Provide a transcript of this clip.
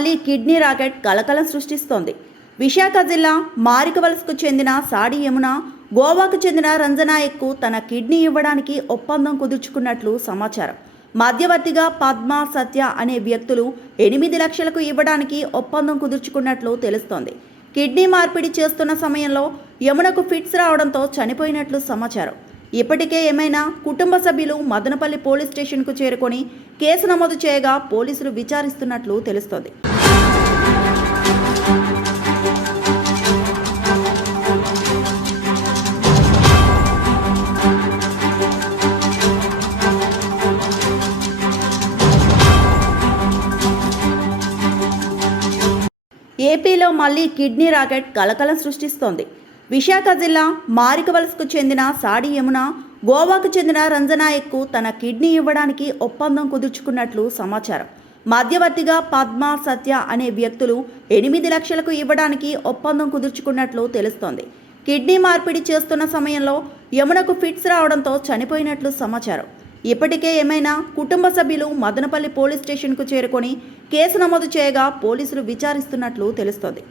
మళ్లీ kidney racket కలకలం సృష్టిస్తోంది. విశాఖ జిల్లా మారికవలసకు చెందిన సాడి యమున గోవాకు చెందిన రంజనాయక్కు తన కిడ్నీ ఇవ్వడానికి ఒప్పందం కుదుర్చుకున్నట్లు సమాచారం. మధ్యవర్తిగా పద్మ, సత్య అనే వ్యక్తులు 8 లక్షలకు ఇవ్వడానికి ఒప్పందం కుదుర్చుకున్నట్లు తెలుస్తోంది. కిడ్నీ మార్పిడి చేస్తున్న సమయంలో యమునకు ఫిట్స్ రావడంతో చనిపోయినట్లు సమాచారం. ఇప్పటికే ఏమైనా కుటుంబ సభ్యులు మదనపల్లి పోలీస్ స్టేషన్కు చేరుకొని కేసు నమోదు చేయగా పోలీసులు విచారిస్తున్నట్లు తెలుస్తోంది. ఏపీలో మళ్లీ కిడ్నీ రాకెట్ కలకలం సృష్టిస్తోంది. విశాఖ జిల్లా మారికవలసకు చెందిన సాడి యమున గోవాకు చెందిన రంజనాయక్కు తన కిడ్నీ ఇవ్వడానికి ఒప్పందం కుదుర్చుకున్నట్లు సమాచారం. మధ్యవర్తిగా పద్మ, సత్య అనే వ్యక్తులు 8 లక్షలకు ఇవ్వడానికి ఒప్పందం కుదుర్చుకున్నట్లు తెలుస్తోంది. కిడ్నీ మార్పిడి చేస్తున్న సమయంలో యమునకు ఫిట్స్ రావడంతో చనిపోయినట్లు సమాచారం. ఇప్పటికే ఏమైనా కుటుంబ సభ్యులు మదనపల్లి పోలీస్ స్టేషన్కు చేరుకొని కేసు నమోదు చేయగా పోలీసులు విచారిస్తున్నట్లు తెలుస్తోంది.